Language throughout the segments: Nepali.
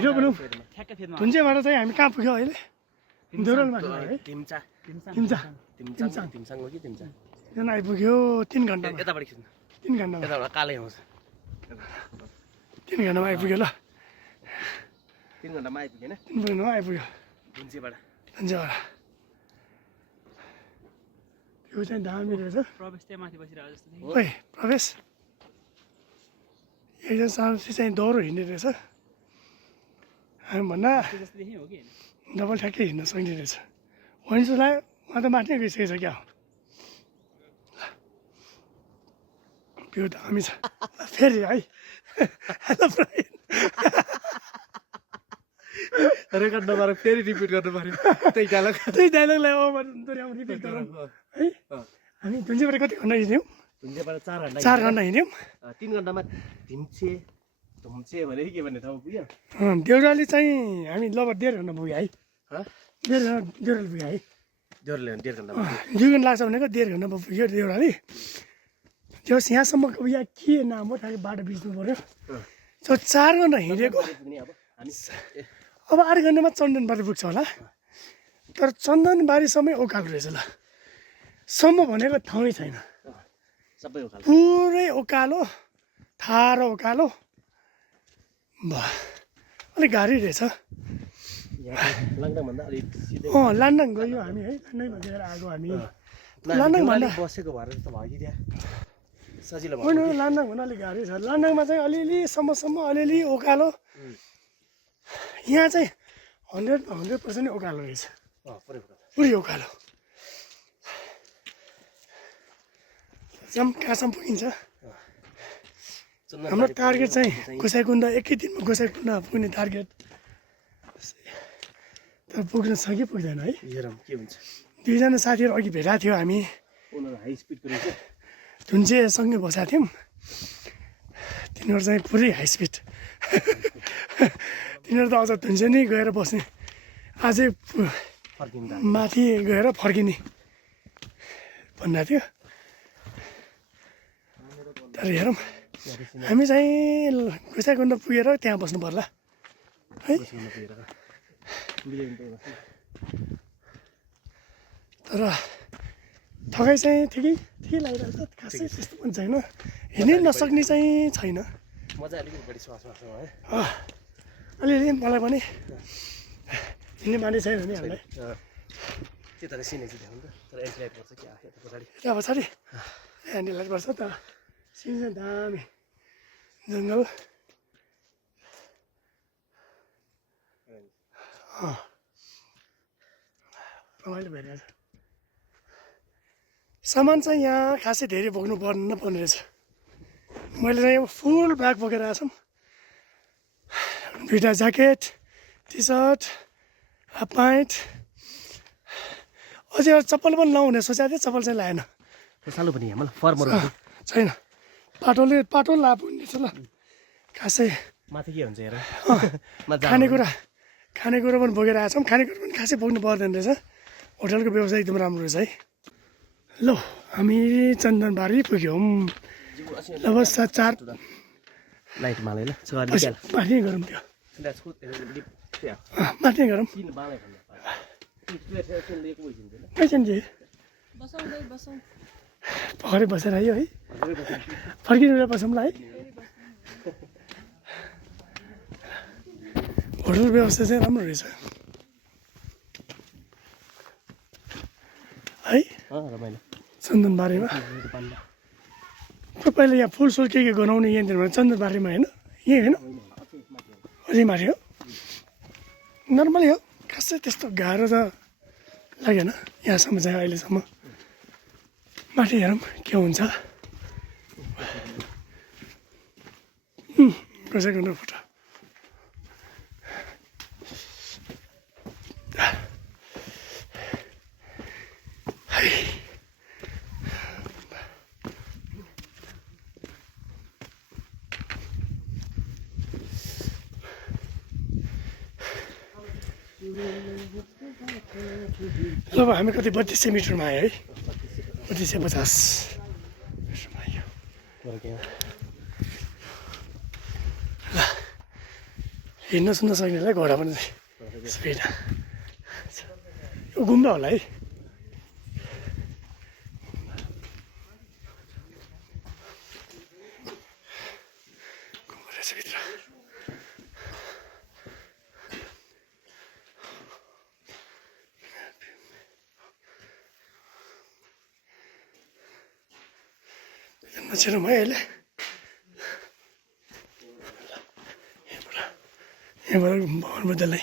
भिडियो बनाउँ धुन्चेबाट चाहिँ हामी कहाँ पुग्यो अहिले देउरालीमा है तिमचाङ आइपुग्यो 3 घन्टामा 3 घन्टामा कालै आउँछ 3 घन्टामा आइपुग्यो ल 3 घन्टामा आइपुग्यो हैन 3 घन्टामा आइपुग्यो धुन्चेबाट त्यो चाहिँ दामी रहेछ प्रवेश त्यहाँ माथि बसिरहेको जस्तो थियो ओइ प्रवेश एकजना साथी चाहिँ दौरो हिँड्ने रहेछ हामी भन्दा जस्तो देखेँ हो कि डबल ठ्याक्कै हिँड्न सक्ने रहेछ वहिनीलाई उहाँ त माथि गइसकेछ क्या त्यो दामी छ फेरि है हेलो रेकर्ड नभएर फेरि रिपिट गर्नु पर्यो त्यही डायलगलाई रिपिट गरौँ है हामी धुन्चेबाट कति घन्टा हिँड्यौँ धुन्चेबाट 4 घन्टा हिँड्यौँ 3 घन्टामा धुम्चे भने के भन्ने ठाउँ पुग्यो देउराली चाहिँ हामी लगभग 1.5 घन्टा पुग्यो है देउराली पुग्यो है देउराली 1.5 घन्टामा 2 घन्टा लाग्छ भनेको 1.5 घन्टामा पुग्यो देउराली त्यो यहाँसम्म यहाँ के नाम हो ताकि बाटो बिच्नु पऱ्यो त्यो 4 घन्टा हिँडेको अब 8 घन्टामा चन्दनबारी पुग्छ होला तर चन्दनबारीसम्मै उकालो रहेछ ल सम्म भनेको ठाउँै छैन सबै उकालो पुरै उकालो थारो उकालो अलिक गाह्रै रहेछ लान्डाङ गयो हामी है लान्डाङ भनेर आएको हामी लान्डाङ भन्दा बसेको भएर त भयो कि त्यहाँ सजिलो भयो होइन लान्डाङ भन्दा अलिक गाह्रै छ लान्डाङमा चाहिँ अलिअलि सम्म अलिअलि उकालो यहाँ चाहिँ 100% उकालो रहेछ पुरै उकालो कहाँसम्म पुगिन्छ हाम्रो टार्गेट चाहिँ गोसाइकुण्ड एकै दिनमा गोसाइकुण्ड पुग्ने टार्गेट तर पुग्न सक्यो पुग्दैन है हेरौँ के हुन्छ 2 जना साथीहरू अघि भेटाएको थियो हामी उनीहरू हाई स्पिडको रहेछ धुन्चेसँगै बसेका थियौँ तिनीहरू चाहिँ पुरै हाई स्पिड तिनीहरू त अझ धुन्चे नै गएर बस्ने अझै माथि गएर फर्किने भन्दा थियो तर हेरौँ हामी चाहिँ गोसाइकुण्ड पुगेर त्यहाँ बस्नु पर्ला है तर थकाइ चाहिँ ठिकै लागिरहेको छ खासै त्यस्तो पनि छैन हिँड्नै नसक्ने चाहिँ छैन मजा अलिकति बढी स्वास भयो है अलिअलि मलाई पनि हिँड्ने बानी छैन नि हामीलाई त्यता त सिने चाहिँ देखाउनु त तर एन्टिलाइट पर्छ क्या यता पछाडि यता पछाडि ह्यान्डल पर्छ त सिन चाहिँ दामी जङ्गल रमाइलो भइरहेछ सामान चाहिँ यहाँ खासै धेरै बोक्नु नपर्ने रहेछ मैले चाहिँ फुल ब्याग बोकेर आएको छौँ 2टा jacket T shirt half pant अझै चप्पल पनि लाउने सोचेको थिएँ चप्पल चाहिँ लाएन सानो पनि मलाई फर्महरू छैन पाटो लाभ हुने रहेछ ल खासै माथि के हुन्छ हेर खानेकुरा पनि बोकेर आएको छौँ खानेकुरा पनि खासै बोक्नु पर्दैन रहेछ होटलको व्यवस्था एकदम राम्रो रहेछ है ल हामी चन्दनबारी पुग्यौँ लगभग 4 लाइट माले ल माथि गरौँ त्यो माथि गरौँ कैसन जे भर्खरै बसेर आयो है फर्किनु बसौँला है होटल व्यवस्था चाहिँ राम्रो रहेछ है चन्दनबारीमा पहिला यहाँ फुलसुल के गनाउने यहाँनिर भने चन्दनबारीमा होइन यहीँ होइन अझै माथि हो नर्मली हो खासै त्यस्तो गाह्रो त लागेन यहाँसम्म चाहिँ अहिलेसम्म माथि हेरौँ के हुन्छ कसैको नफुट अब हामी कति 3200 मिटरमा आयो है 3250 मिटरमा आयो ल हिँड्न सुन्न सक्नेलाई घोडा पनि स्पिड यो गुम्बा होला है गुम्बा रहेछ भित्र नछेरौँ है अहिले यहाँबाट भवन बुद्धलाई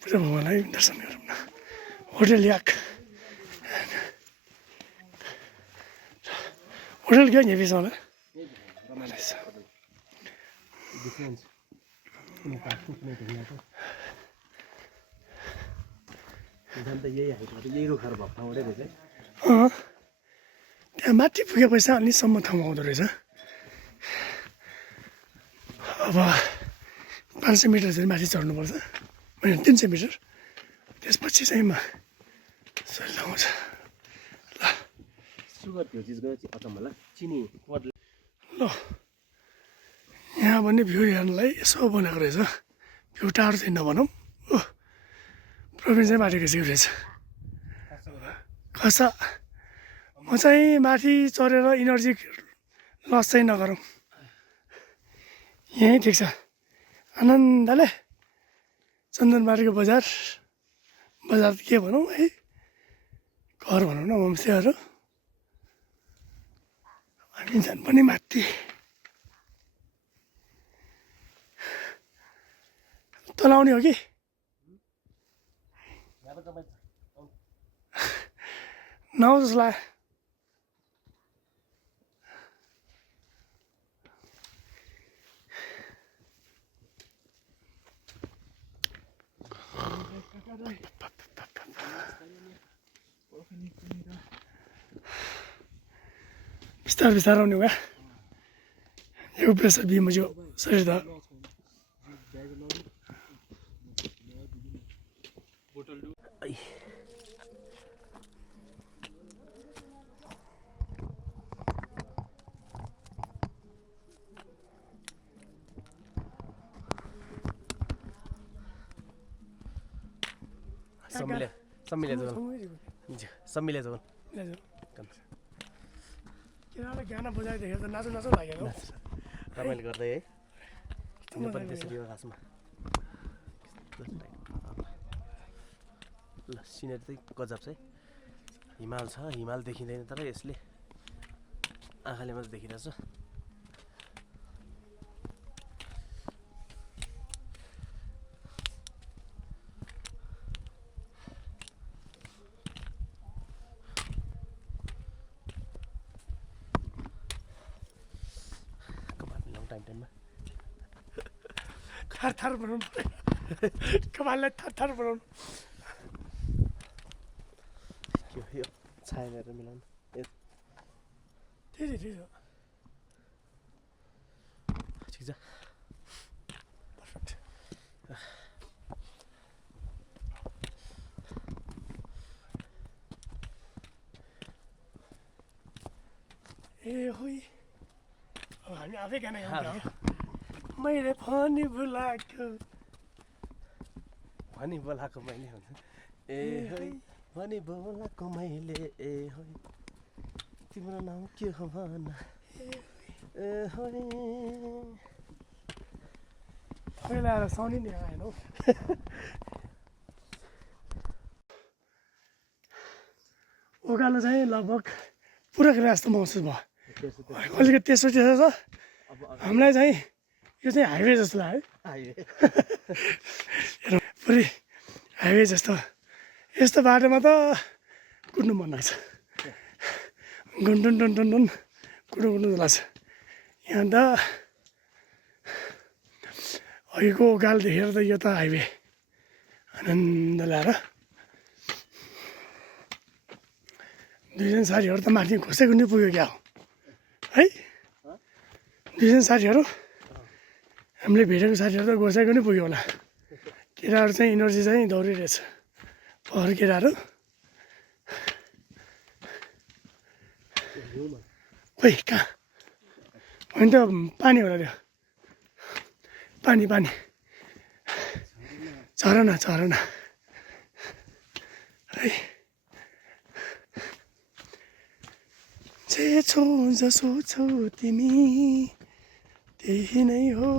पूजा भगवान्लाई दर्शन गरौँ न होटल याक होटल क्या यहीँ होला त्यहाँ माथि पुगेपछि अलिसम्म ठाउँ आउँदो रहेछ अब 500 मिटर चाहिँ माथि चढ्नुपर्छ 300 मिटर त्यसपछि चाहिँ शरीर आउँछ ल सुगर त्यो चिजको अचम्मलाई चिनी ल यहाँ भन्ने भ्यू हेर्नलाई यसो बनाएको रहेछ भ्यू टाढो चाहिँ नभनौँ हो प्रोभिन्स चाहिँ माथि खिचेको रहेछ खसा म चाहिँ माथि चढेर इनर्जी लस चाहिँ नगरौँ यहीँ ठिक छ आनन्दले चन्दनबारीको बजार के भनौँ है घर भनौँ न होमस्टेहरू हामी जान पनि माथि तल आउने हो कि नआउ जस्तो लाग्यो बिस्तार बिस्तार आउने क्या यो प्रेसर बिमा जो शरीर त सम्मिले जाउँ किनभने गाना बजाइदिएर त नाचु नाचु लागेको रमाइलो गर्दै है तिम्रो पनि त्यसरी हो खासमा ल सिनेरी चाहिँ गजब छ है हिमाल छ हिमाल देखिँदैन तर यसले आँखाले मात्रै देखिरहेछ थार बनाउनु पर्यो कपाललाई थार बनाउनु के हो यो छाया गरेर मिलाउनु ठिक छ ठिक छ पर्फेक्ट ए होइ अब हामी आफै गाना गाउँदा हो मैले भनी बोलाएको मैले ए होइ भनी बोलाएको मैले ए होइ तिम्रो नाम के हो भन ए होइ पहिला आएर साउनी नि आएन हौ उकालो चाहिँ लगभग पुरा गरे जस्तो महसुस भयो अलिकति तेस्रो छ हामीलाई चाहिँ यो चाहिँ हाइवे जस्तो लाग्यो पुरै हाइवे जस्तो यस्तो बाटोमा त कुद्नु मन लाग्छ गुन्डुन टुन टुन टुन कुद्नु लाग्छ यहाँ त अघिको गाल देखेर त यो त हाइवे आनन्द ल्याएर दुईजना साथीहरू त माथि घुसेको नि पुग्यो क्या हो है दुईजना साथीहरू हामीले भेटेको साथीहरू त घुसेको नि पुग्यो होला केटाहरू चाहिँ इनर्जी चाहिँ दौडिरहेछ पहर केटाहरू खोइ कहाँ होइन त पानी होला त्यो पानी झरना झरना है जे छौ जसो छौ तिमी त्यही नै हो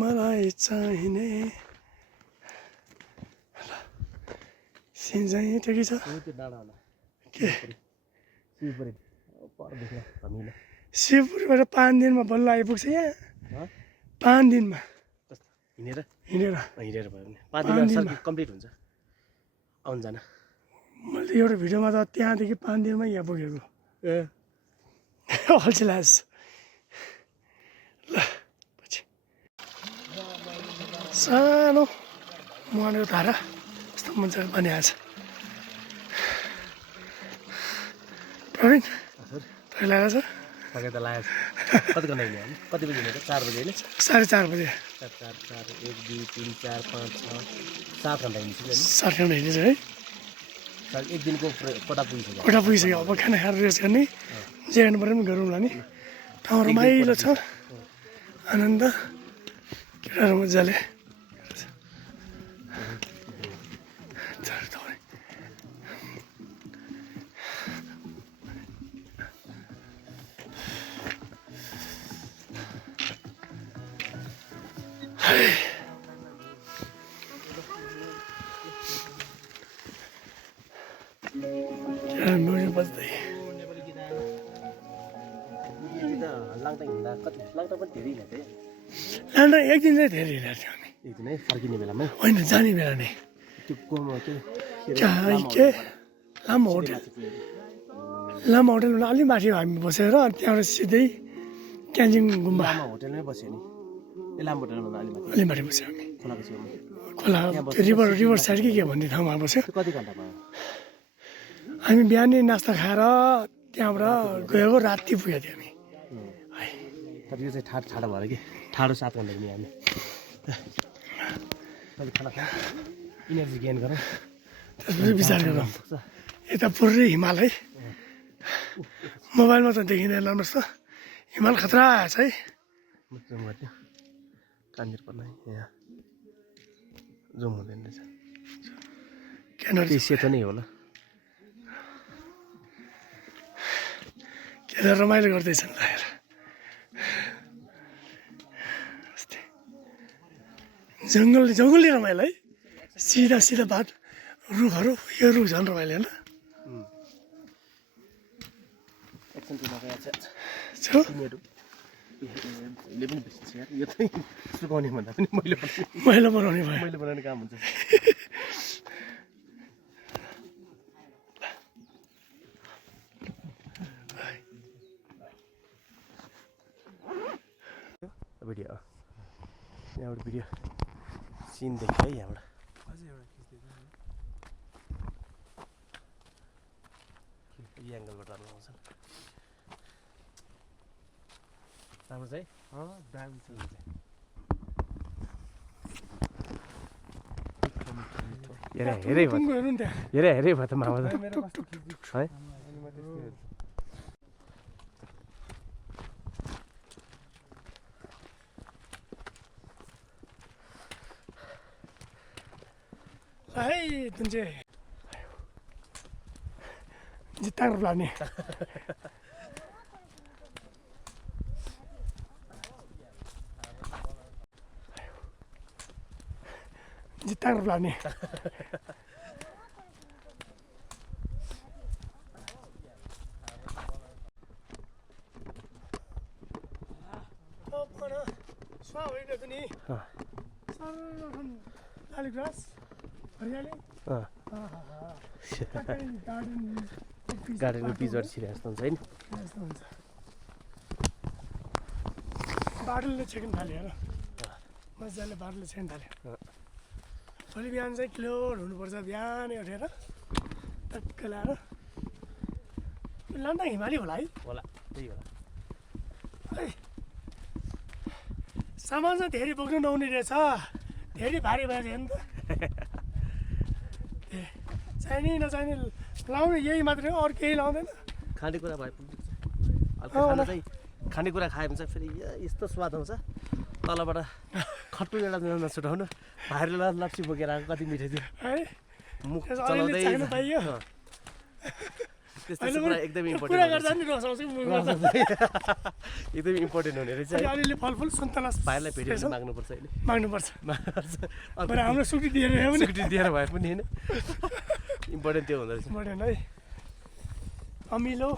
मलाई चाहिने सिन्जाइ ठिकै छ त्यो डाँडा होला के शिवपुरी पर देख्न हामीले शिवपुरबाट 5 दिनमा बल्ल आइपुग्छ यहाँ 5 दिनमा हिँडेर हिँडेर हिँडेर भयो भने 5 दिनमा सर्किट कम्प्लिट हुन्छ आउनु जान मैले एउटा भिडियोमा त त्यहाँदेखि 5 दिनमै यहाँ पुगेको ए अल्छी लाग्छ ल पछि सानो मुहानको धारा यस्तो मजा बनिहाल्छ प्रवीण तपाईँ लागेको छ पक्कै त लागेको छ कति घन्टा हिँड्यो हामी कति बजी हिँडेको 4 बजी होइन 4:30 बजे 4 1 2 3 4 5 6 7 घन्टा हिँड्छु नि 7 घन्टा हिँडेछ है एक दिनको कोटा पुगिसक्यो कोठा पुगिसक्यो अब खाना खाएर रेस्ट गर्ने जे गर्नु पऱ्यो पनि गरौँला नि ठाउँ रमाइलो छ आनन्द केटाहरू मजाले म्युजिक बज्दै लाङटाङ हिँड्दा कति लाङटाङ पनि धेरै हिँडेको थियो लाँदा एक दिन चाहिँ धेरै हिँडेको थियो हामी एक दिन है फर्किने बेलामा होइन जाने बेला नै त्यो कोमा त्यो के लामो होटेल लामा होटेलमा अलिक माथि हामी बसेर अनि त्यहाँबाट सिधै क्यान्जिङ गुम्बा लामा होटेलमै बस्यो नि ए लामा होटेलमा अलि माथि अलिक माथि बस्यो हामी खोलाको छेउमा खोला त्यो रिभर साइड के भन्ने ठाउँमा बस्यो त्यो कति घन्टा भयो हामी बिहानै नास्ता खाएर त्यहाँबाट गएको राति पुगेको थियो हामी है तर यो चाहिँ ठाडो भएर कि ठाडो 7 घन्टा हिँड्यो हामी अहिले खाना खाऊँ इनर्जी गेन गरौँ त्यसपछि विचार गरौँ यता पुरै हिमाल है मोबाइलमा त देखिँदैन लानुहोस् त हिमाल खतरा छ है जुम गर्ने कान्दिर पर्ने यहाँ जुम हुँदैन रहेछ क्यानर त्यो सेतो नै होला के रमाइलो गर्दैछन् लागेर जङ्गली रमाइलो है सिधा सिधा बात रुखहरू यो रुख झन् रमाइलो होइन एकछिन त्यो नगएको छ छो तिमीहरूले पनि बिर्सिन्छ यार यो चाहिँ सुकाउने भन्दा पनि मैला बनाउने भयो मैले बनाउने काम हुन्छ भिडियो यहाँबाट भिडियो सिन देख्छ है यहाँबाट यी एङ्गलबाट राम्रो आउँछ राम्रो छ है दामी छ हेरे भयो हेर्नु नि त्यहाँ हेरे भयो त मामा त है है जुन चाहिँ जित्ताको लाने जित्ताको लाने ग्रास हरियाली गार्डनको बिचबाट छिरे जस्तो हुन्छ होइन बाटोले छेक्न थाल्यो हेर मजाले बाटोले छेक्न थाल्यो भोलि बिहान चाहिँ क्लियर हुनुपर्छ बिहानै उठेर टक्क ल्याएर लाँदा हिमाली होला है होला त्यही होला है सामान चाहिँ धेरै बोक्नु नहुने रहेछ धेरै भारी भएछ नि त चाहिने नचाहिने लाउने यही मात्रै हो अरू केही लाउँदैन खानेकुरा भए पुग्छ हल्का खाना चाहिँ खानेकुरा खायो भने चाहिँ फेरि यस्तो स्वाद आउँछ तलबाट खट्टु एउटा नछुटाउनु भाइरल लप्सी बोकेर आएको कति मिठो थियो है मुख अलिअलि चलाउँदै चाख्नु पाइयो त्यस्तो कुरा एकदमै कुरा इम्पोर्टेन्ट गर्दा नि रस आउँछ मुख गर्दा एकदमै इम्पोर्टेन्ट हुने रहेछ अनि अलिअलि फलफुल सुन्तला भाइलाई भेट्यो माग्नुपर्छ अहिले माग्नुपर्छ माग्नुपर्छ बरु हाम्रो सुटी दिएर भए पनि छुट्टी दिएर भए पनि होइन इम्पोर्टेन्ट त्यो हुँदो रहेछ बढेन है अमिलो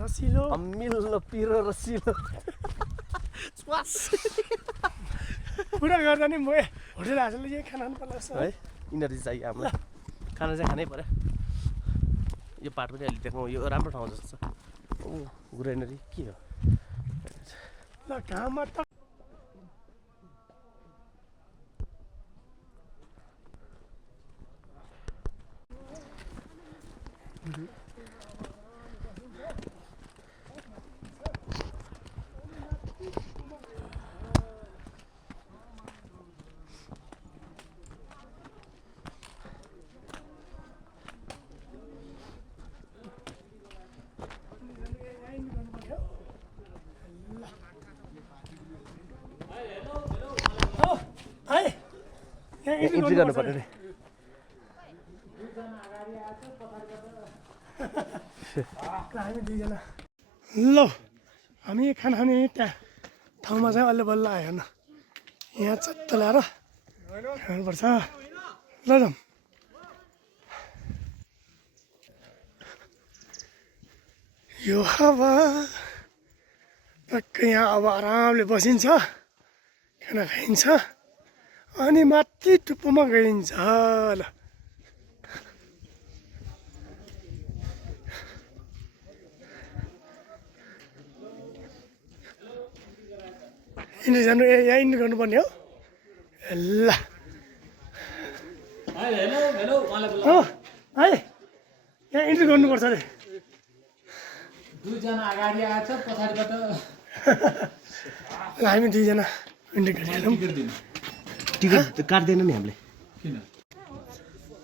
रसिलो अमिलो पिरो रसिलो कुरा गर्दा नि म होटेल हाजले यही खाना खानु पर्ला जस्तो है यिनीहरू चाहिँ चाहियो हामीलाई खाना चाहिँ खानै पर्यो यो पार्ट पनि अहिले देखाउँ यो राम्रो ठाउँ जस्तो छ ओ ग्रेनरी के हो ल घाममा त इन्ट्री गर्नु पर्यो नि हामी दुईजना ल हामी खाना खाने त्यहाँ ठाउँमा चाहिँ अल्ल बल्ल आयो हेर्न यहाँ चत्त ल्याएर खानुपर्छ ल जाउँ यो हावा टक्कै यहाँ अब आरामले बसिन्छ खाना खाइन्छ अनि माथि टुप्पोमा गइन्छ ल इन्ट्री जानु यहाँ इन्ट्री गर्नुपर्ने हो ल है यहाँ इन्ट्री गर्नुपर्छ अरे दुईजना अगाडि आएछ पछाडिबाट ल हामी दुईजना इन्ट्री गरिहालौँ टिकट काट्दैन नि हामीले किन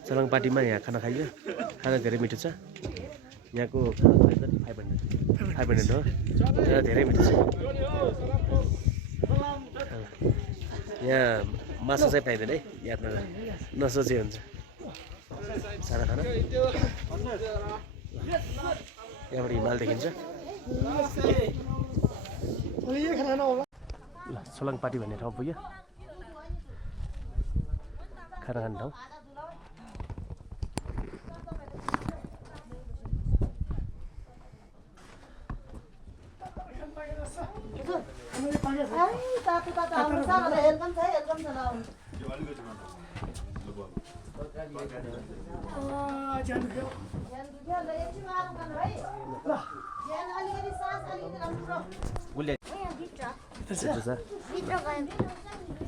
चलाङ पार्टीमा यहाँ खाना खाइयो खाना धेरै मिठो छ यहाँको खाना प्राइस 500 हो यहाँ धेरै मिठो छ यहाँ माछा चाहिँ पाइँदैन है याद नसोचे हुन्छ सारा खाना यहाँबाट हिमाल देखिन्छ ल सोलाङ पार्टी भन्ने ठाउँ पुग्यो खाना खाने ठाउँ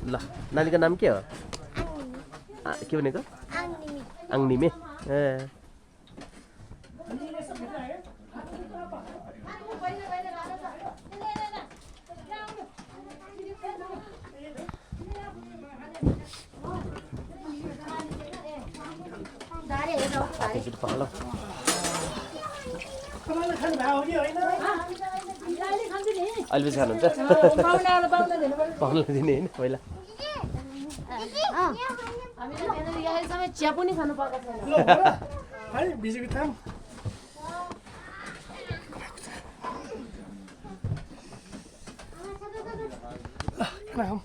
ल नानीको नाम के हो के भनेको आङनिमे ए पालो अहिले पछि खानुहुन्छ पाउनलाई दिने होइन पहिला चिया पनि खानु पाएको छैन है भिजेको थाम खाना खाऊँ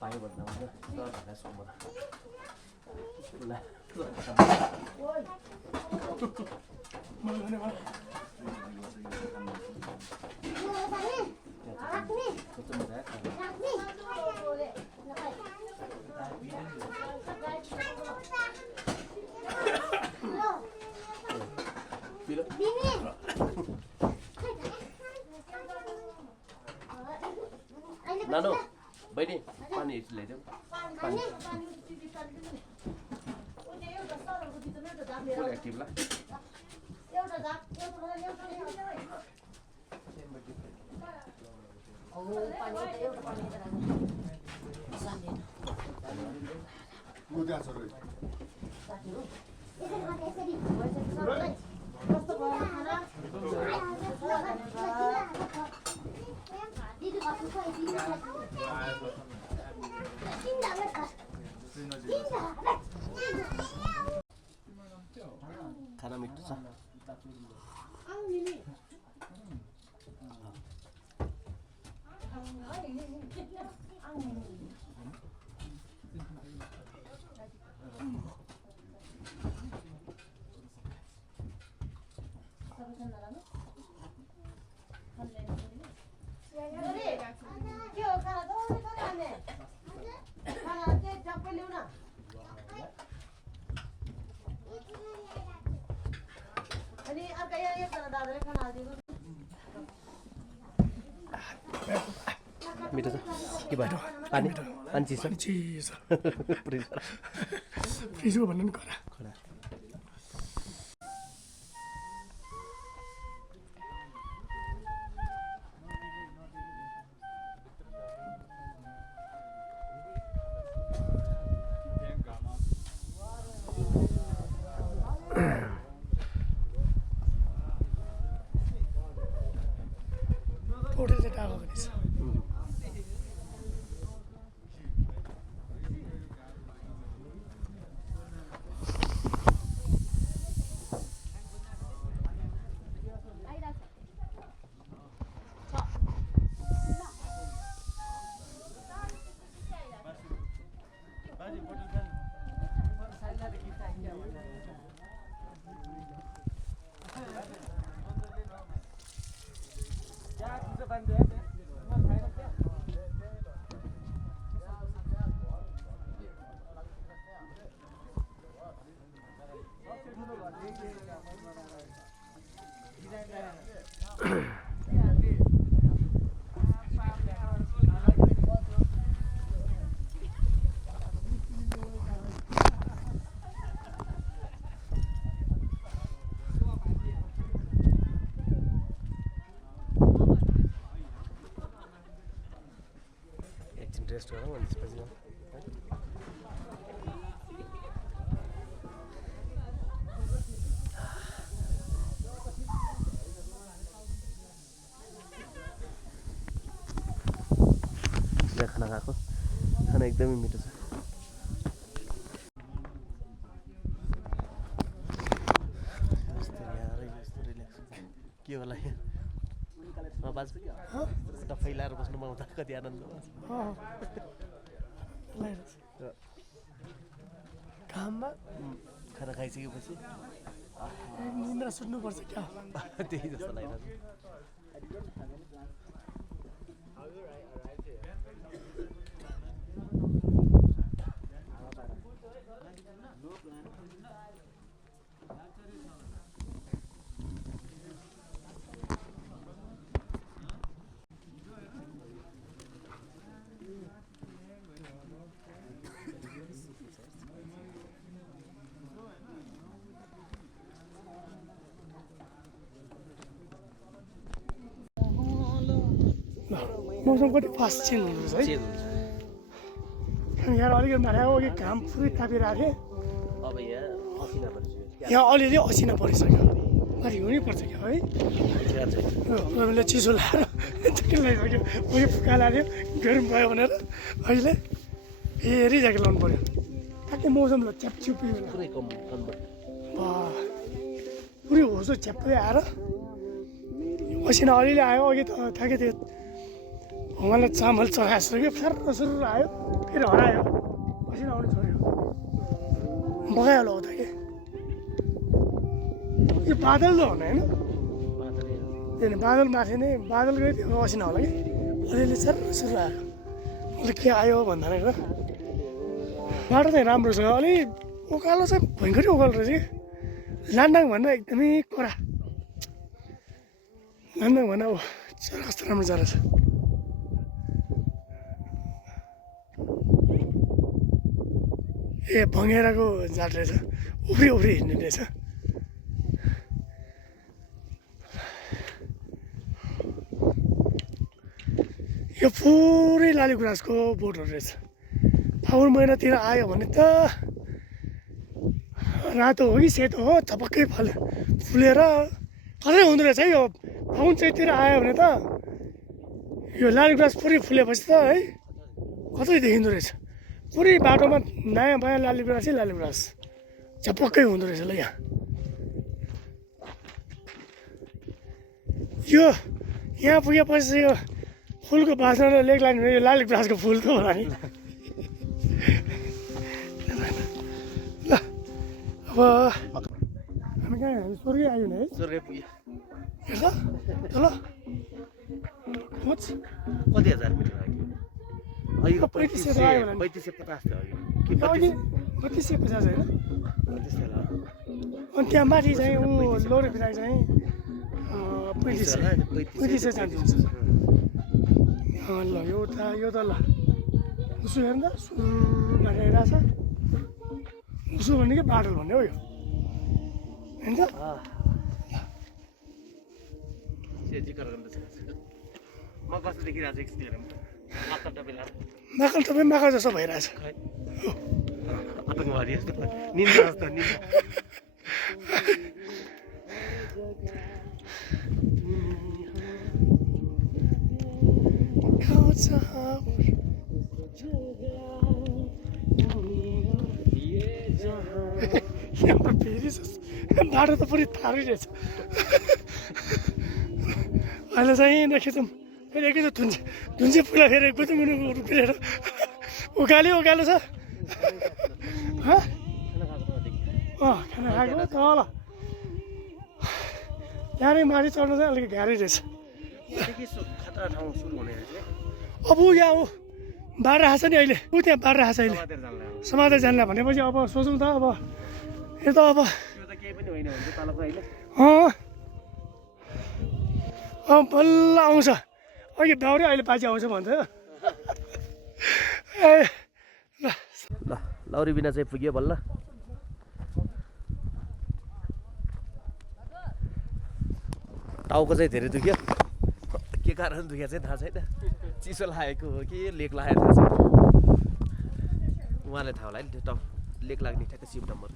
पायो भन्दा पानी ल्याइदेऊ फुल एक्टिभ ल खाना मिठो छ मिठो छ के भयो पानी पानी चिसो चिसो फ्रिजबाट फ्रिजको भन्नु नि कडा खडा उठेर चाहिँ टाढो रहेछ एकछिन रेस्ट गरौँ अनि त्यसपछि खाना खाएको खाना एकदमै मिठो छ के होला यहाँ बाजु खुट्टा फैलाएर बस्नु पाउँदा कति आनन्द घाममा खाना खाइसकेपछि निन्द्रा सुत्नुपर्छ क्या त्यही जस्तो लागिरहेको मौसम कति फास्ट चेन्ज हुँदैछ है चेन्ज हुन्छ यहाँ अलिकति माथि अघि घाम पुरै तापिरहेको अब यहाँ असिना परिसक्यो यहाँ अलिअलि असिना परिसक्यो माथि हुनै पर्छ क्या है हामीले चिसो लाएर ज्याकेट लगाइसक्यो उयो फुका लाग्यो गरम भयो भनेर अहिले फेरि ज्याकेट लाउनु पऱ्यो ठ्याक्कै मौसम ल च्यापचुपी पुरै कम कन्भर्ट पुरै होस् च्याप्पै आएर असिना अलिअलि आयो अघि त ठ्याक्कै त्यो उहाँलाई चामल चढाइसक्यो सरसर आयो फेरि हरायो असिना आउनु छोड्यो बगायो होला उता कि यो बादल त हुन होइन त्यही बादल माथि नै बादल गयो त्यो असिना होला कि अलिअलि सरसर आयो मैले के आयो भन्दा बाटो चाहिँ राम्रो छ अलि उकालो चाहिँ भयङ्करै उकालो रहेछ कि लान्डाङ भन्दा एकदमै कडा लान्डाङ भन्दा कस्तो राम्रो जरा छ ए भँगेराको जात रहेछ उफ्री उफ्री हिँड्ने रहेछ यो पुरै लालीगुराँसको बोटहरू रहेछ फागुन महिनातिर आयो भने त रातो हो कि सेतो हो छपक्कै फुलेर कतै हुँदो रहेछ है यो फागुन चैततिर आयो भने त यो लालीगुराँस पुरै फुलेपछि त है कतै देखिँदो रहेछ पुरै बाटोमा नयाँ बायाँ लालीगुराँसै लालीगुराँस झपक्कै हुँदो रहेछ ल यहाँ पुगेपछि यो फुलको बाँच्न लेख लाग्ने यो लालीगुराँसको फुल त होला नि ल अब हामी कहाँ स्वर्गै आयो नि है स्वर्ग पुग्यो हेर्छ ल कति हजार मिटर अघिको 3500 आयो होला नि। 3550 थियो अघि अघि 3250 होइन त्यस्तै होला अनि त्यहाँ माथि चाहिँ ऊ लोरे फिराइ चाहिँ 3500 जान्छ ल यो त ल उसो हेर्नु त सुनिरहेको छ उसो भन्ने कि बाटो भन्ने हो यो होइन त म कस्तो देखिरहेको छु एक्सपिरियन्स माकल टपेला माकल तपाईँ माकल जस्तो भइरहेछ आतङ्कवादी जस्तो निन्दा जस्तो निन्दा बाटो त पुरै थारै रहेछ अहिले चाहिँ एकैछिन फेरि एकैछिन धुन्चे फुला फेरि गुदुङ उफ्रेर उकालो छ खाना खाएको तल त्यहाँनिर माथि चढ्नु चाहिँ अलिक गाह्रै रहेछ खतरा ठाउँ सुरु हुने रहेछ अब यहाँ हो बाह्र छ नि अहिले ऊ त्यहाँ बाह्र छ अहिले समातेर जान्ला भनेपछि अब सोचौँ त अब यो त अब त्यो त केही पनि होइन भने तल अहिले बल्ल आउँछ अघि दाउरे अहिले बाजी आउँछ भन्छ ए ल ल लौरी बिना चाहिँ पुग्यो बल्ल टाउको चाहिँ धेरै दुख्यो के कारण दुख्यो चाहिँ थाहा छैन चिसो लागेको हो कि लेक लागेको थाहा छैन उहाँलाई थाहा होला नि त्यो लेक लाग्ने ठ्याक्कै सिम्टमहरू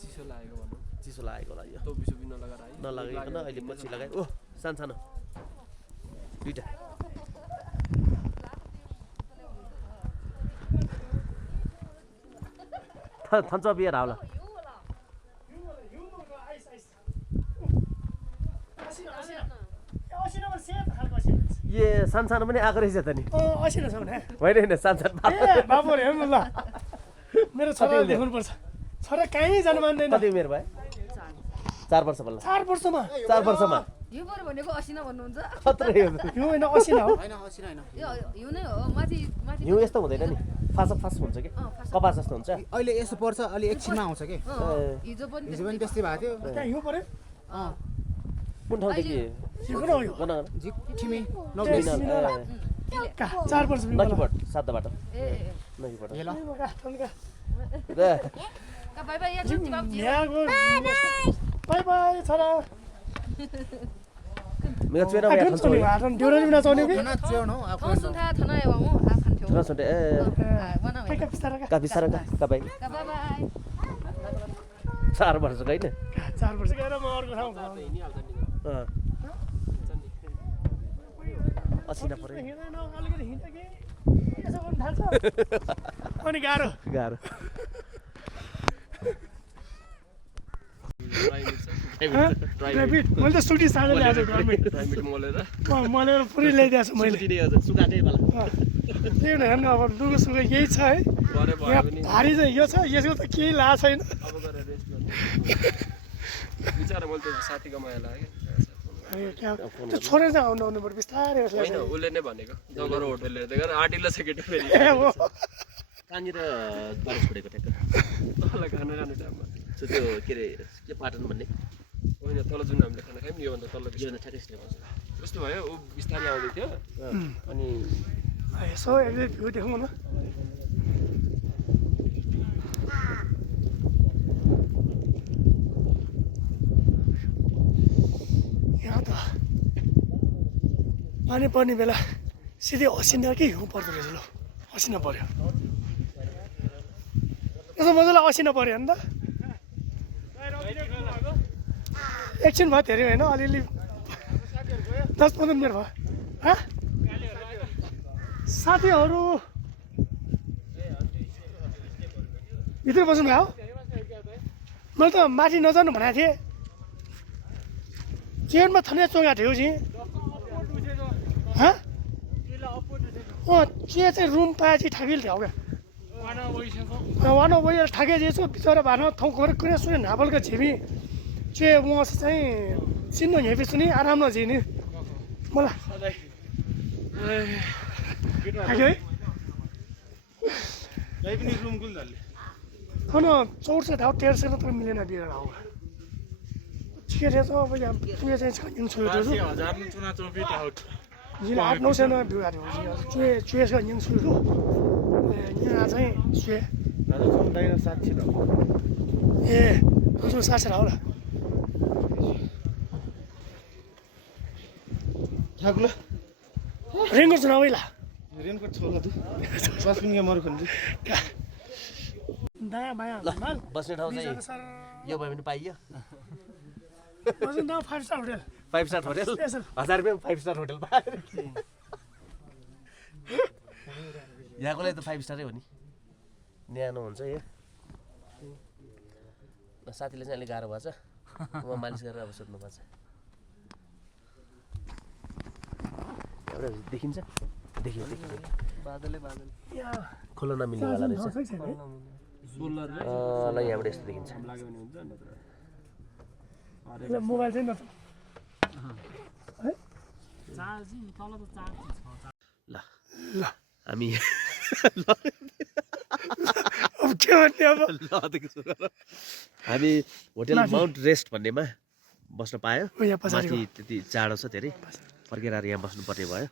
चिसो लागेको भनौँ चिसो लागेको होला यो टोपी सोपी नलगाएर है नलागिकन अहिले पछि लगाए ओ सानो दुइटा थन्छ बियर होला ए सानो पनि आएको रहेछ त नि असिना छ भने होइन सानो ए बाबुहरू हेर्नु ल मेरो छोरा देख्नुपर्छ छोरा कहीँ जानु मान्दैन कति उमेर भयो 4 वर्ष बल्ल 4 वर्षमा 4 वर्षमा हिउँ पऱ्यो भनेको असिना भन्नुहुन्छ खतरै यो होइन असिना हो यो हिउँ नै हो माथि माथि हिउँ यस्तो हुँदैन नि फास्ट हुन्छ कि कपास जस्तो हुन्छ अहिले यसो पर्छ अलि एकछिनमा आउँछ कि हिजो पनि हिजो पनि त्यस्तै भएको थियो त्यहाँ हिउँ पऱ्यो कुन ठाउँदेखि सिक्नु हो यो ठिमी 4 वर्ष नखिपट सातबाट ए नखिपट बाई बाई यहाँ छुट्टी बाबुजी बाई बाई छोरा मेरो चुएन या खान्छ ड्युरेली बिना चढ्ने कि च्याउनु हौ औ सुन्था थना एवा मो आ खान्थ्यो थना सुन्टे ए बना पैका बिस्तारा का बिसारा का बाई बाई बाई 4 वर्षको हैन 4 वर्ष गएर म अर्को ठाउँ असिना परे हिँड्दैन अलिकति हिँड्छ कि यसो गर्नु थाल्छ अनि गाह्रो ड्राइभिड मैले त सुटी साँझ ल्याएको मलेर पुरै ल्याइदिएको छु मैले त्यही भएर हेर्नु अब लुगा सुगा यही छ है यहाँ भारी चाहिँ यो छ यसको त केही ला छैन त्यो छोडेर चाहिँ आउनु पर्यो बिस्तारै उसले नै भनेको जगरो होटल हेर्दै गरेर आँटिलो छ केटी फेरि कहाँनिर बारिस छोडेको ठ्याक्क तल खाना खाने टाइममा त्यो के अरे के पाटन भन्ने होइन तल जुन हामीले खाना खायौँ नि योभन्दा तल्लो योभन्दा ठ्याक्कै कस्तो भयो ऊ बिस्तारै आउँदै थियो अनि यसो एकले भ्यू देखाउँ न पानी पर्ने बेला सिधै असिनाकै हिउँ पर्दो रहेछ ल असिना पर्यो यसो मजाले असिना पर्यो नि त एकछिन भयो धेरै होइन अलिअलि 10-15 मिनट भयो साथीहरू भित्र बस्नु भयो मैले त माथि नजानु भनेको थिएँ चेनमा थन्या चोगा थियो जी चे चाहिँ रुम पाएपछि ठाकिल थियो क्या वान गएर ठाके जेसो बिचरा भान ठाउँ गएर कुनै सुने नापलका झिमी चे म चाहिँ चिन्नु हेपी सुनि आराम नझिने मलाई ठाक्यो है हो न 14 ठाउँ 13 मात्र मिलेन बिहेर आउगा ठिकै रहेछ अब यहाँ चुहे चाहिँ छन् छोएको जिल्ला 8-9 जना बिगार हो चुहे छ यहाँ छोएको यहाँ चाहिँ चुहे ए तुझो 60 होला ठाकुला रेनकोट सुनाउ है ला रेनकोट छोला तु पासपिन के मरु खन्छु दाया बाया ल बस्ने ठाउँ चाहिँ यो भयो भने पाइयो बस्ने ठाउँ 5 स्टार होटल 5 स्टार होटल 1000 रुपैयाँ 5 स्टार होटल पायो यहाँको लागि त 5 स्टारै हो नि न्यानो हुन्छ यो साथीले चाहिँ अलिक गाह्रो भएछ म मालिस गरेर अब सुत्नु पर्छ एउटा देखिन्छ देखियो बादल यहाँ खोल्न नमिल्ने वाला रहेछ सोलर ल यहाँबाट यस्तो देखिन्छ मोबाइल चाहिँ नत्र ल ल हामी अब के भन्ने अब हामी होटल माउन्ट रेस्ट भन्नेमा बस्न पायो यहाँ पछाडि माथि त्यति जाडो छ धेरै फर्केर आएर यहाँ बस्नुपर्ने भयो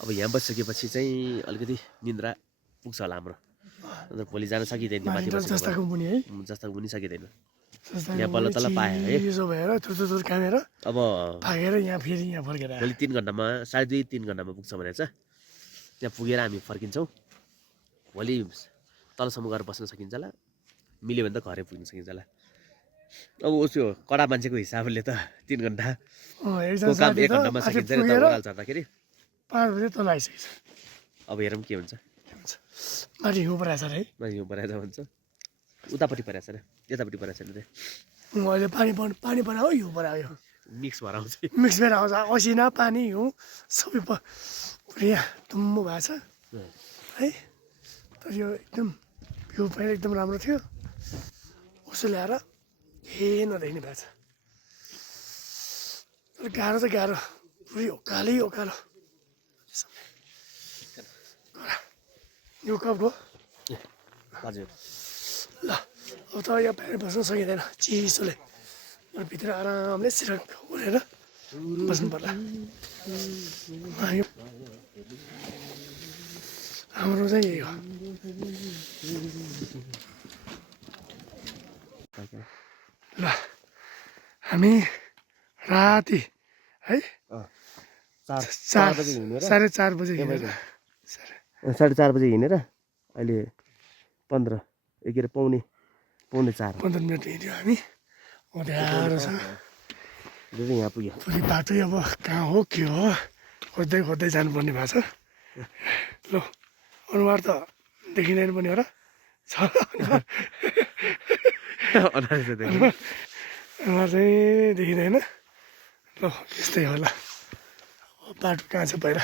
अब यहाँ बसिसकेपछि चाहिँ अलिकति निन्द्रा पुग्छ होला हाम्रो अन्त भोलि जान सकिँदैन माथि जस्ताको मुनि है जस्ताको पनि सकिँदैन यहाँ बल्ल तल्ल पायो है यसो भएर थुर कामेर अब भागेर यहाँ फेरि यहाँ फर्केर भोलि 3 घन्टामा 2.5-3 घन्टामा पुग्छ भनेर छ त्यहाँ पुगेर हामी फर्किन्छौँ भोलि तलसम्म गएर बस्न सकिन्छ होला मिल्यो भने त घरै पुग्न सकिन्छ होला अब उसको कडा मान्छेको हिसाबले त 3 घन्टा को काम 1 घन्टामा सकिन्छ नि त ओह्राल चढ्दाखेरि 5 बजे तल आइसकेछ अब हेरौँ के हुन्छ माथि हिउँ परेछ है माथि हिउँ परेछ भन्छ उतापट्टि परेछ अरे यतापट्टि परेछ अरे अहिले पानी परायो हिउँ परायो मिक्स भएर आउँछ मिक्स भएर आउँछ असिना पानी हिउँ सबै यहाँ तुम्बु भएको छ है तर यो एकदम भ्यू पहिला एकदम राम्रो थियो उसो ल्याएर केही नदेख्ने भएको छ तर गाह्रो त गाह्रो पुरै ओकालै ओकालो यो कपको हजुर ल अब त यहाँ बाहिर बस्न सकिँदैन चिसोले भित्र आरामले सिरक ओढेर बस्नु पर्ला हाम्रो चाहिँ यही हो ल हामी राति है 4:30 बजे हिँडेर 4:30 बजे हिँडेर अहिले 15 के अरे पौने 4 15 मिनट हिँड्यो हामी अँध्यारो छ यहाँ पुग्यो भोलि बाटो अब कहाँ हो के हो खोज्दै जानुपर्ने भएको छ ल अनुहार त देखिँदैन पनि हो र छ अनुहार चाहिँ देखिँदैन ल यस्तै होला बाटो कहाँ छ पहिला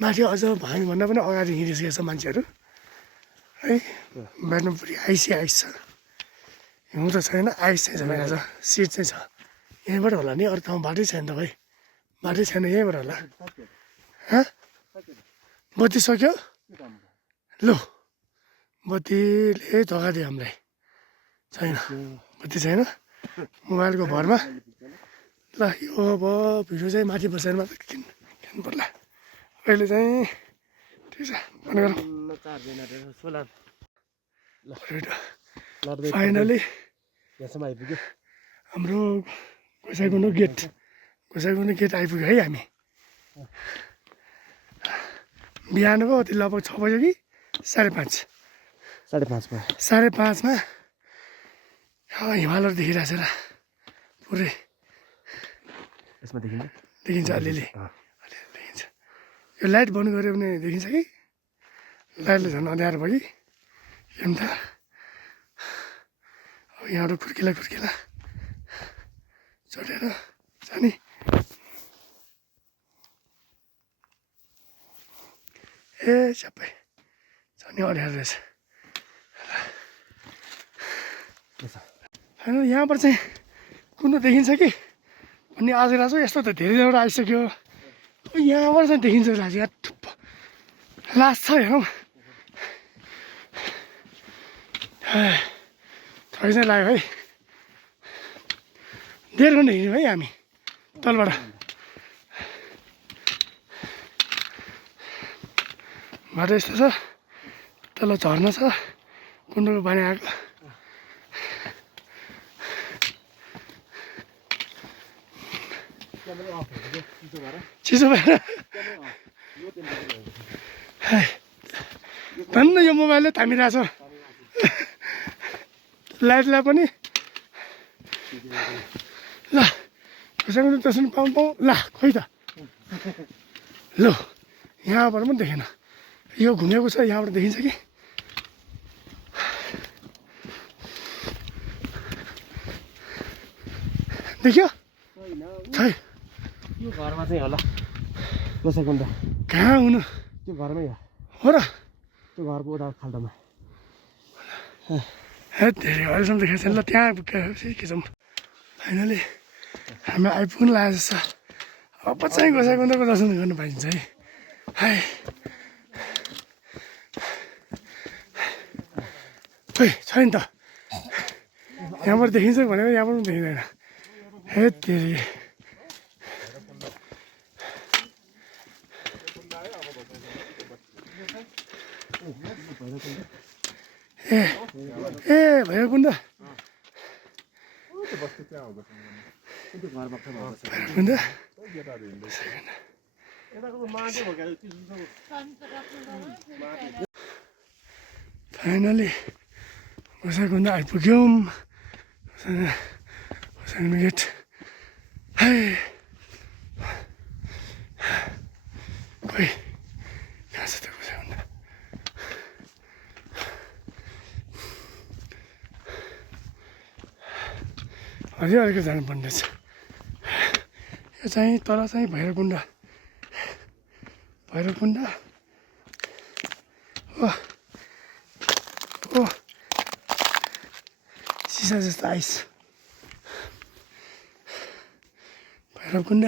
माथि अझ हामीभन्दा पनि अगाडि हिँडिसकेको छ मान्छेहरू है बाटो पुरै आइस छ हिउँ त छैन आइस चाहिँ झमेको छ सिट चाहिँ छ यहीँबाट होला नि अरू ठाउँ बाटै छैन त भाइ बाटै छैन यहीँबाट होला बत्ती सक्यो ल बत्तीले धोका दियो हामीलाई छैन बत्ती छैन मोबाइलको भरमा ल यो अब भिडियो चाहिँ माथि बसेर मात्रै किन्नु पर्ला अहिले चाहिँ ठिक छ फाइनली हाम्रो गोसाइकुण्ड गेट आइपुग्यो है हामी बिहानको त्यो लगभग 6 बज्यो कि 5:30 5:30मा 5:30मा हिमालहरू देखिरहेछ र पुरै यसमा देखिन्छ देखिन्छ अलिअलि अलिअलि देखिन्छ यो लाइट बन्द गऱ्यो भने देखिन्छ कि लाइटले झन् अँध्यारो भयो कि अन्त अब यहाँबाट खुर्किला चढेर जाने ए सबै झन् अँध्यारो रहेछ होइन यहाँबाट चाहिँ कुन देखिन्छ कि अनि आज राजु यस्तो त धेरै जग्गा आइसक्यो यहाँबाट चाहिँ देखिन्छ राजु यहाँ थुप्पो लास्ट छ हेरौँ थै चाहिँ लाग्यो है 1.5 घन्टा हिँड्यौँ है हामी तलबाट बाटो यस्तो छ तल झर्ना छ कुण्डको पानी आएको चिसो भएर धन्न यो मोबाइलले थामिरहेछ लाइटलाई पनि ल खुर्सानी त्यसरी पाउँ ल खोइ त ल यहाँबाट पनि देखेन यो घुमेको छ यहाँबाट देखिन्छ कि देख्यो छै यो घरमा चाहिँ होला कसैको त कहाँ हुनु त्यो घरमै हो र त्यो घरको उता खाल्डोमा हे धेरै अहिलेसम्म देखेको छैन ल त्यहाँ के छौँ फाइनली हामी आइपुग्नु लागेको छ अब चाहिँ गोसाइकुण्डको दर्शन गर्नु पाइन्छ है हाई खोइ छैन त यहाँबाट देखिन्छ भनेको यहाँबाट पनि देखिँदैन हे तेरि ए भैरवकुण्ड भैरवकुण्ड फाइनली गोसाइकुण्ड आइपुग्यौँ गोसाइकुण्ड गेट है खोइ कहाँ छ त्यो गोसाइकुण्ड अझै अलिकति जानुपर्ने रहेछ यो चाहिँ तल चाहिँ भैरवकुण्ड हो हो सिसा जस्तो आइस भैरवकुण्ड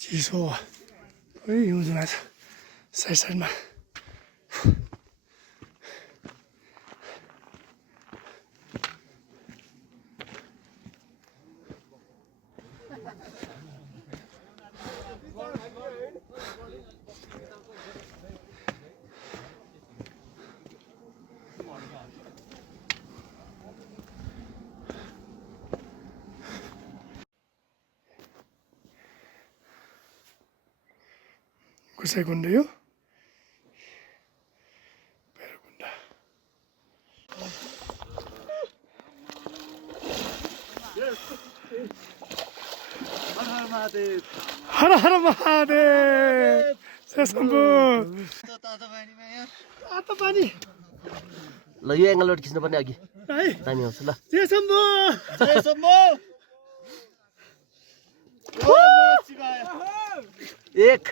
चिसो खोइ हिउँदमा छ साइडमा गोसाइकुण्ड यो भैरवकुण्ड हर हर महादेव जय शम्भु तातो पानी ल यो एङ्गलबाट खिच्नुपर्ने अघि है दामी आउँछ ल जय शम्भु एक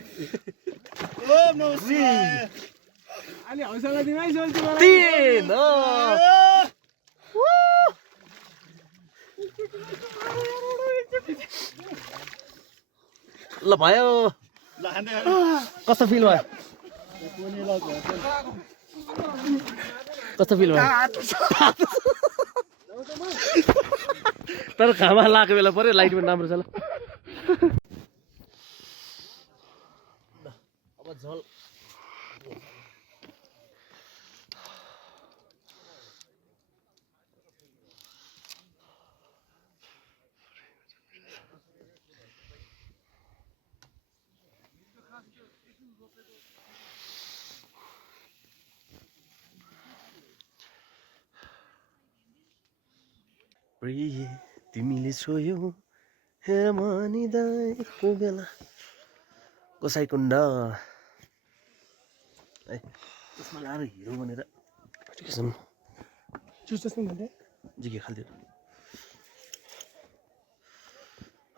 तीन ल भयो कस्तो फिल भयो कस्तो फिल भयो तर घामा लगाएको बेला पऱ्यो लाइट पनि राम्रो छ ल अब झल प्रिय तिमीले छोयौ हेर मानिँदाको बेला गोसाइकुण्ड है त्यसमा लाएर हिरो भनेर एजुकेसन जुस जस्तो भन्दै जिके खालिदियो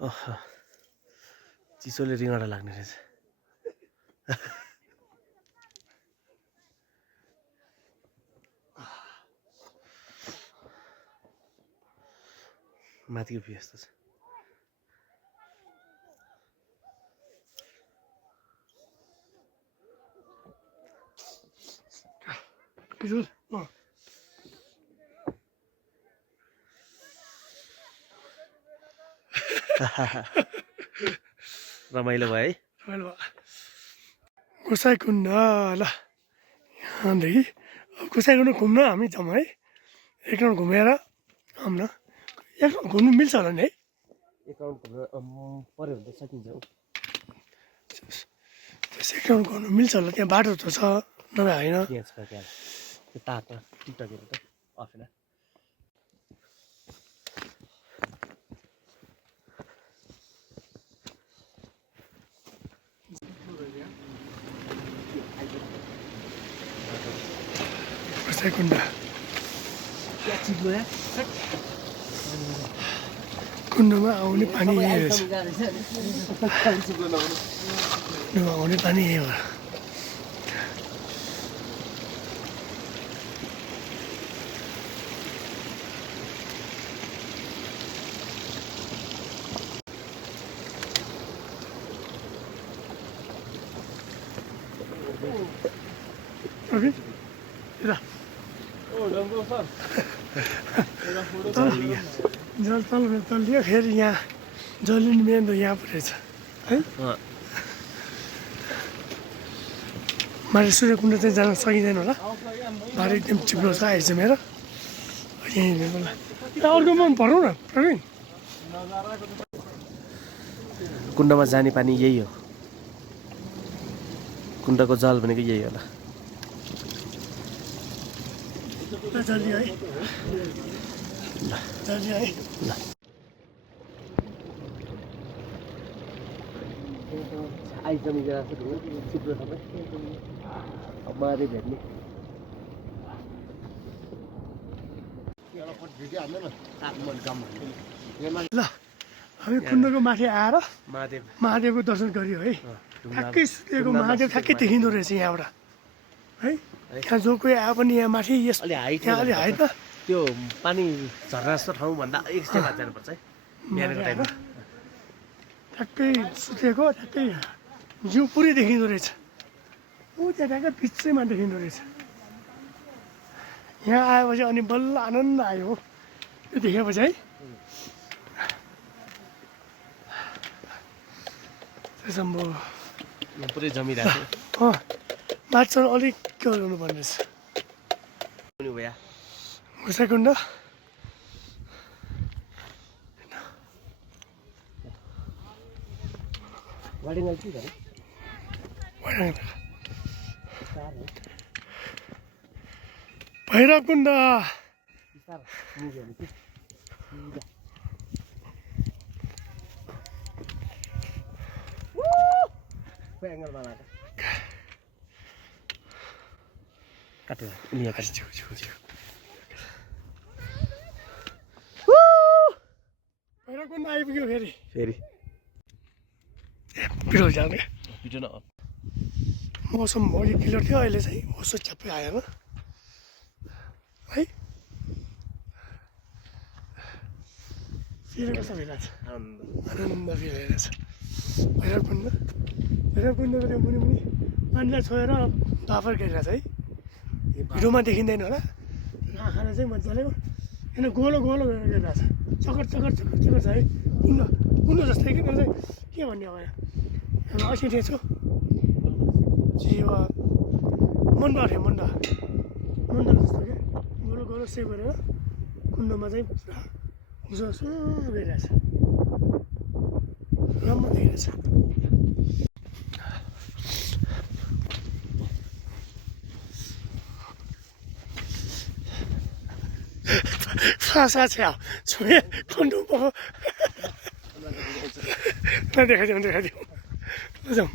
ओह चिसोले रिङाडा लाग्ने रहेछ माथिको भ्यू यस्तो छ जुस रमाइलो भयो है गोसाइकुण्ड ल यहाँदेखि अब गोसाइकुण्ड घुम्न हामी जाउँ है एक राउन्ड घुमेर आउँ न एक राउन्ड घुम्नु मिल्छ होला नि है एकाउन्ट पऱ्यो भने त सकिन्छ हौ एक राउन्ड घुम्नु मिल्छ होला त्यहाँ बाटो त छ नभए होइन त्यहाँ छ त्यहाँ त्यो तातो टिकटकहरू त अफेन गोसाइकुण्ड कुण्डमा आउने पानी यही रहेछ कुण्डमा आउने पानी यही हो ओके जल तल्लियो फेरि यहाँ जलिने मेन त यहाँ पो रहेछ है माथि सूर्यकुण्ड चाहिँ जान सकिँदैन होला बाटो एकदम चिप्लो छ आइज मेरो यहीँ होला अर्कोमा भरौँ न प्रवीण कुण्डमा जाने पानी यही हो कुण्डको जल भनेको यही होला जल्यो है जल्यो है आइजमी चिप्लो सबै महादेव भेट्ने ल हामी कुण्डको माथि आएर महादेव महादेवको दर्शन गरियो है ठ्याक्कै सुतेको महादेव ठ्याक्कै देखिँदो रहेछ यहाँबाट है यहाँ जो कोही आए पनि यहाँ माथि यस अलि हाइट यहाँ अलि हाइट न त्यो पानी झर्ना जस्तो ठाउँभन्दा एक स्टेप हात जानुपर्छ है बिहानको टाइममा ठ्याक्कै सुतेको ठ्याक्कै जिउ पुरै देखिँदो रहेछ ऊ त्यहाँ ठ्याक्कै बिचैमा देखिँदो रहेछ यहाँ आएपछि अनि बल्ल आनन्द आयो त्यो देखेपछि है त्यसम्बो यहाँ पुरै जमिरहेको माछा अलिक के गर्नु पर्ने रहेछ थियो भैया गोसाइकुण्ड भैरवकुण्ड भैरवकुण्ड आइपुग्यो फेरि फेरि पिरो जाने भिडियो न मौसम अलि क्लियर थियो अहिले चाहिँ ओसो च्याप्पै आएन है फेरि कस्तो भइरहेछ आनन्द फिल भइरहेछ भैरवकुण्डको त्यो मुनि मुनि पानीलाई छोएर बाफर गरिरहेछ है भिडियोमा देखिँदैन होला आँखाले चाहिँ मजाले किन गोलो गोलो गरेर गरिरहेछ चक्कर चक्कर चक्कर चक्कर छ है कुण्ड जस्तै कि मैले के भन्ने अब यहाँ असिठे छु जीव मन्डा थियो मन्डा जस्तो क्या गोलो गोलो सेप गरेर कुण्डमा चाहिँ पुरा उसो गरिरहेछ राम्रो देखिरहेछ 发啥桥？出面空中包。那这还行，这还行，那种。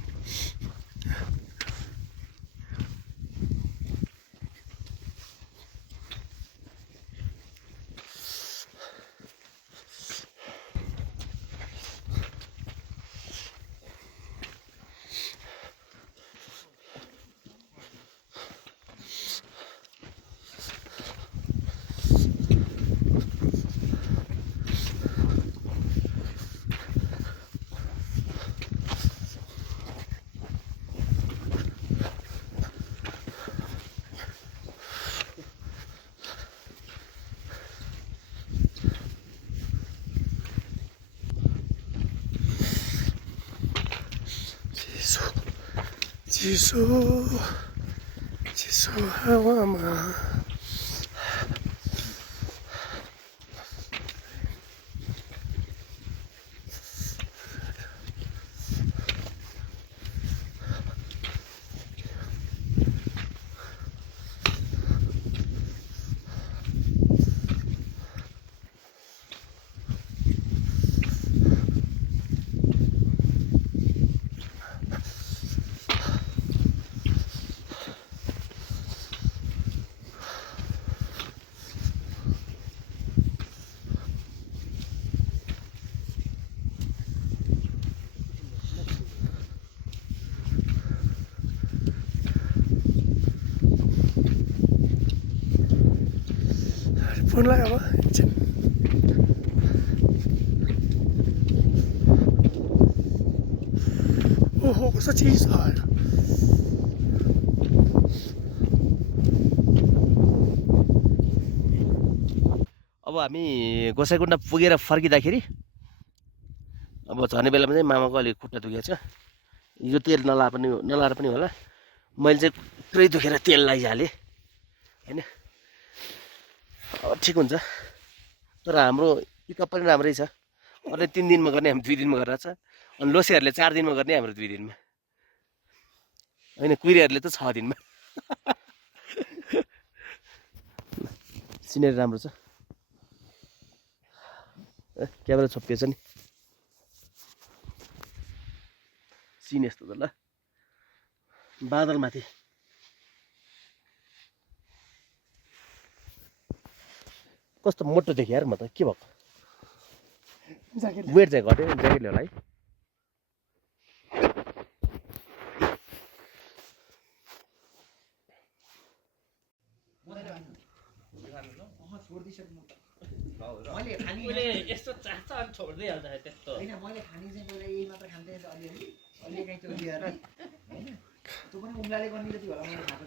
지수 하와마 फोन लगाऊ एकछिन ओहो कस्तो चिज छ अब हामी गोसाइकुण्ड पुगेर फर्किँदाखेरि अब झर्ने बेलामा चाहिँ मामाको अलिक खुट्टा दुखेको छ यो तेल नलाएर पनि होला मैले चाहिँ पुरै दुखेर तेल लगाइहालेँ होइन अब ठिक हुन्छ तर हाम्रो पिकअप पनि राम्रै छ अझै 3 दिनमा गर्ने हामी 2 दिनमा गरेर छ अनि लोसेहरूले 4 दिनमा गर्ने हाम्रो 2 दिनमा होइन कुहिरेहरूले त 6 दिनमा सिनेरी राम्रो छ क्यामेरा छोपिएछ नि सिन यस्तो त ल बादलमाथि कस्तो मोटो देखेँ यार म त के भएको वेट चाहिँ घट्यो ज्याकेटले होला है मैले यस्तो चाहन्छ अनि छोड्दै हाल्छ त्यस्तो हैन मैले खाने चाहिँ मैले यही मात्र खान्थे अलिअलि अहिले कहीं त्यो दिएर हैन त्यो पनि उम्लाले गर्ने जति होला मैले खाएको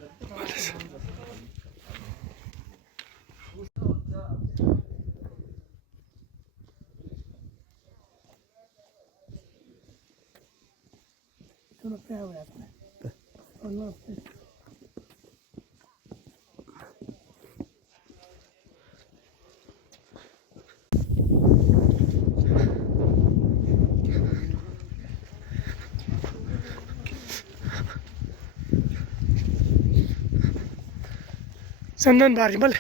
चन्दनबारी मैले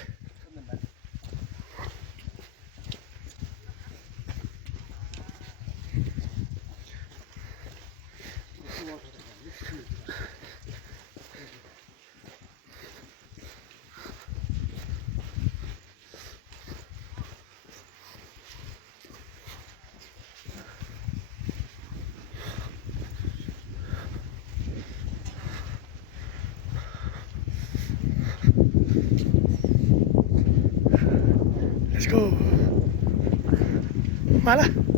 Let's go. Mala.